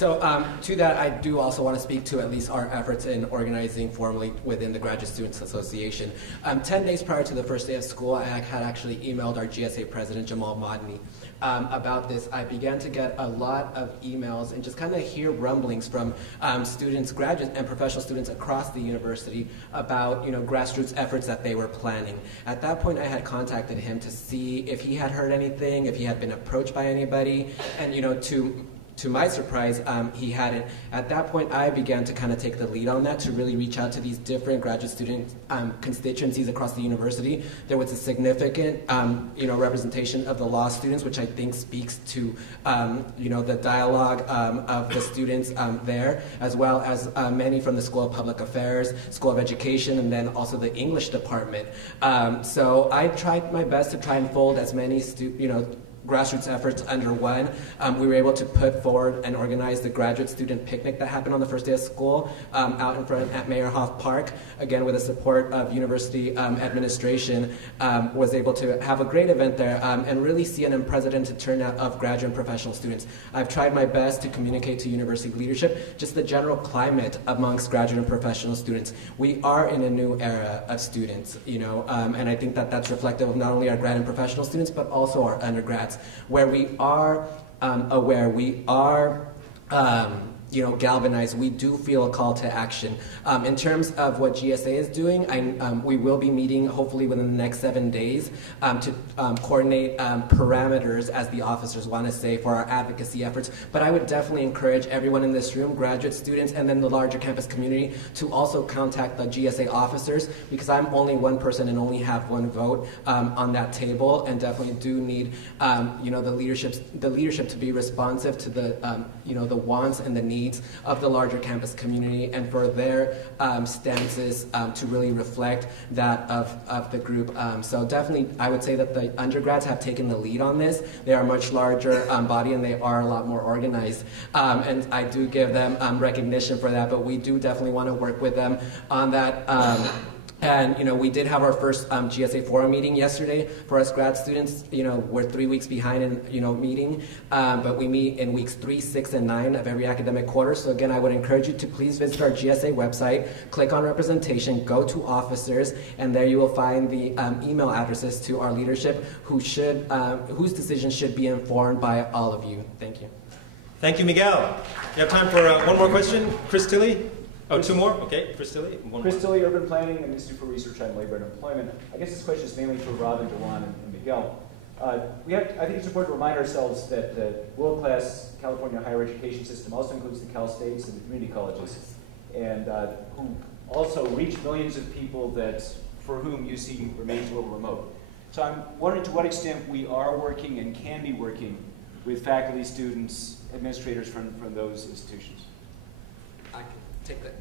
To that, I do also want to speak to at least our efforts in organizing formally within the Graduate Students Association. 10 days prior to the first day of school, I had actually emailed our GSA president, Jamal Madni, about this. I began to get a lot of emails and just kind of hear rumblings from students, graduate and professional students across the university about, grassroots efforts that they were planning. At that point, I had contacted him to see if he had heard anything, if he had been approached by anybody, and to my surprise, he hadn't. At that point, I began to kind of take the lead on that, to really reach out to these different graduate student constituencies across the university. There was a significant, representation of the law students, which I think speaks to, the dialogue of the students there, as well as many from the School of Public Affairs, School of Education, and then also the English department. So I tried my best to try and fold as many grassroots efforts under one. We were able to put forward and organize the graduate student picnic that happened on the first day of school out in front at Mayor Hoff Park. Again, with the support of university administration, was able to have a great event there and really see an unprecedented turnout of graduate and professional students. I've tried my best to communicate to university leadership just the general climate amongst graduate and professional students. We are in a new era of students, and I think that that's reflective of not only our grad and professional students, but also our undergrads, where we are aware, we are galvanized. We do feel a call to action. In terms of what GSA is doing, we will be meeting hopefully within the next 7 days to coordinate parameters, as the officers want to say, for our advocacy efforts. But I would definitely encourage everyone in this room, graduate students, and then the larger campus community, to also contact the GSA officers, because I'm only one person and only have one vote on that table, and definitely do need the leadership to be responsive to the the wants and the needs of the larger campus community, and for their stances to really reflect that of the group. So definitely, I would say that the undergrads have taken the lead on this. They are a much larger body, and they are a lot more organized. And I do give them recognition for that, but we do definitely want to work with them on that. And we did have our first GSA forum meeting yesterday for us grad students. We're 3 weeks behind in meeting, but we meet in weeks 3, 6, and 9 of every academic quarter. So again, I would encourage you to please visit our GSA website, click on representation, go to officers, and there you will find the email addresses to our leadership, whose decisions should be informed by all of you. Thank you. Thank you, Miguel. You have time for one more question, Chris Tilley. Oh, two more? Okay, Chris Tilley. Chris Tilley, Urban Planning and Institute for Research on Labor and Employment. I guess this question is mainly for Rob and Dewan and Miguel. I think it's important to remind ourselves that the world-class California higher education system also includes the Cal States and the community colleges, and who also reach millions of people for whom UC remains a little remote. So I'm wondering to what extent we are working and can be working with faculty, students, administrators from those institutions.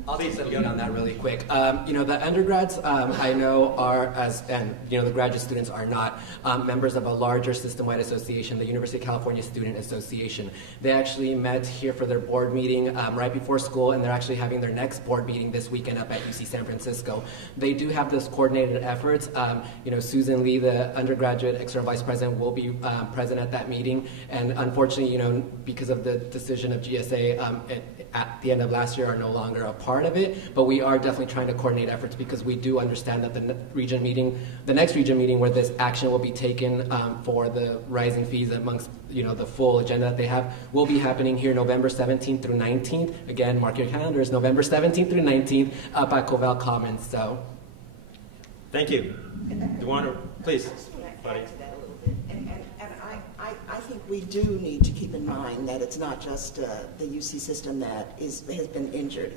I'll take the lead on that really quick. The undergrads I know are, the graduate students are not members of a larger system-wide association, the University of California Student Association. They actually met here for their board meeting right before school, and they're actually having their next board meeting this weekend up at UC San Francisco. They do have those coordinated efforts. Susan Lee, the undergraduate external vice president, will be present at that meeting, and unfortunately, because of the decision of GSA at the end of last year, are no longer a part of it, but we are definitely trying to coordinate efforts, because we do understand that the next region meeting where this action will be taken for the rising fees amongst the full agenda that they have will be happening here November 17th through 19th. Again, mark your calendars, November 17th through 19th up at Covell Commons. So, thank you. Do you want to, please, Claudia? I think we do need to keep in mind that it's not just the UC system that has been injured.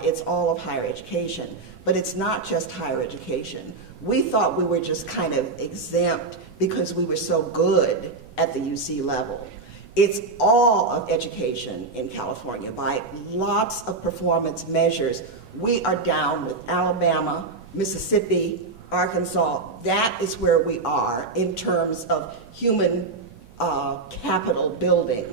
It's all of higher education, but it's not just higher education. We thought we were just kind of exempt because we were so good at the UC level. It's all of education in California. By lots of performance measures, we are down with Alabama, Mississippi, Arkansas. That is where we are in terms of human capital building.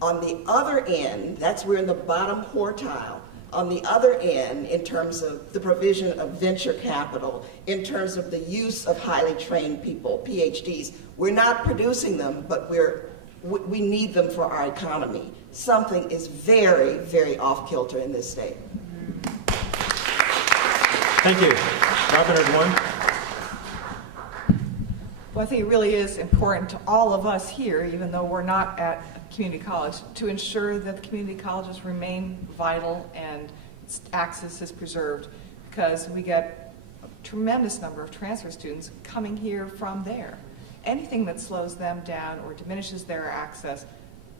On the other end, we're in the bottom quartile. On the other end, in terms of the provision of venture capital, in terms of the use of highly trained people, PhDs, we're not producing them, but we need them for our economy. something is very, very off-kilter in this state. Thank you. Robin or Juan? Well, I think it really is important to all of us here, even though we're not at a community college, to ensure that the community colleges remain vital and access is preserved, because we get a tremendous number of transfer students coming here from there. Anything that slows them down or diminishes their access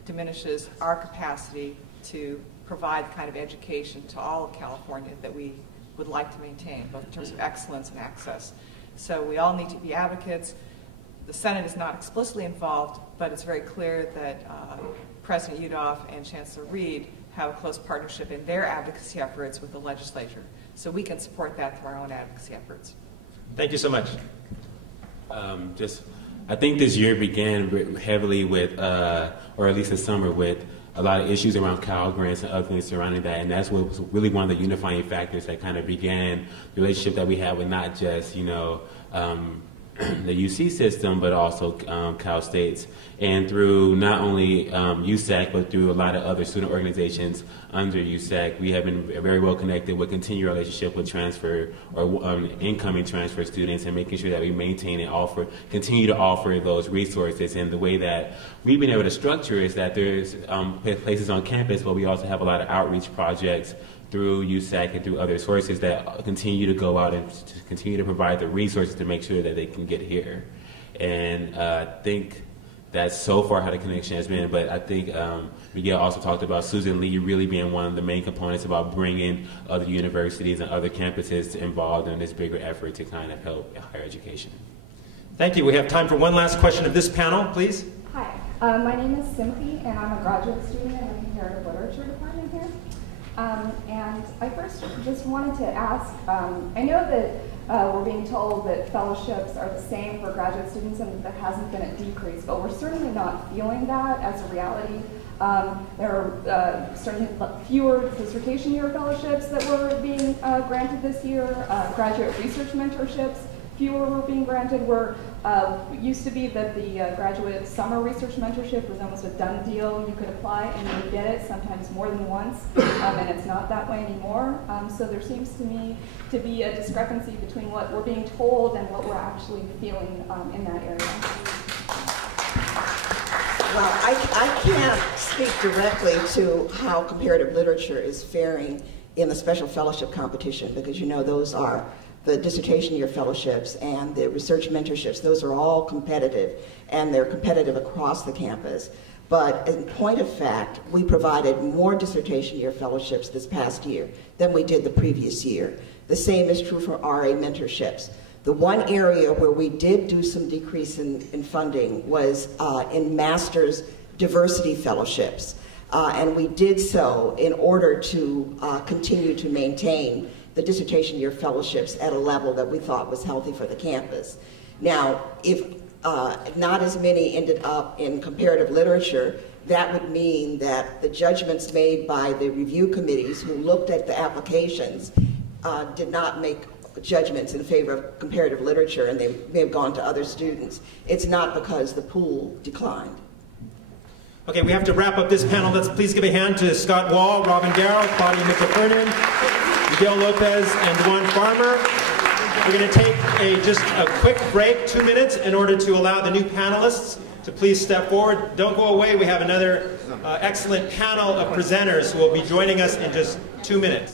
diminishes our capacity to provide the kind of education to all of California that we would like to maintain, both in terms of excellence and access. So we all need to be advocates. The Senate is not explicitly involved, but it's very clear that President Yudof and Chancellor Reed have a close partnership in their advocacy efforts with the legislature. So we can support that through our own advocacy efforts. Thank you so much. I think this year began heavily with, or at least this summer, with a lot of issues around Cal grants and other things surrounding that, and that's what was really one of the unifying factors that kind of began the relationship that we had with not just, the UC system, but also Cal State's. And through not only USAC, but through a lot of other student organizations under USAC, we have been very well connected with continued relationship with transfer or incoming transfer students, and making sure that we maintain and continue to offer those resources. And the way that we've been able to structure is that there's places on campus, but we also have a lot of outreach projects through USAC and through other sources that continue to go out and to continue to provide the resources to make sure that they can get here. And I think that's so far how the connection has been. But I think Miguel also talked about Susan Lee really being one of the main components about bringing other universities and other campuses involved in this bigger effort to kind of help higher education. Thank you. We have time for one last question of this panel, please. Hi, my name is Cynthia, and I'm a graduate student in the comparative literature department here. And I first just wanted to ask, I know that we're being told that fellowships are the same for graduate students and that there hasn't been a decrease, but we're certainly not feeling that as a reality. There are certainly fewer dissertation year fellowships that were being granted this year, graduate research mentorships, fewer were being granted. It used to be that the graduate summer research mentorship was almost a done deal. You could apply and you would get it, sometimes more than once, and it's not that way anymore. So there seems to me to be a discrepancy between what we're being told and what we're actually feeling in that area. Well, I can't speak directly to how comparative literature is faring in the special fellowship competition, because those are the dissertation year fellowships and the research mentorships. Those are all competitive, and they're competitive across the campus. But in point of fact, we provided more dissertation year fellowships this past year than we did the previous year. The same is true for RA mentorships. The one area where we did do some decrease in funding was in master's diversity fellowships. And we did so in order to continue to maintain the dissertation year fellowships at a level that we thought was healthy for the campus. Now, if not as many ended up in comparative literature, that would mean that the judgments made by the review committees who looked at the applications did not make judgments in favor of comparative literature, and they may have gone to other students. It's not because the pool declined. Okay, we have to wrap up this panel. Let's please give a hand to Scott Waugh, Robin Garrell, Claudia Mitchell-Kernan, Miguel Lopez, and Juan Farmer. We're going to take just a quick break, 2 minutes, in order to allow the new panelists to please step forward. Don't go away. We have another excellent panel of presenters who will be joining us in just 2 minutes.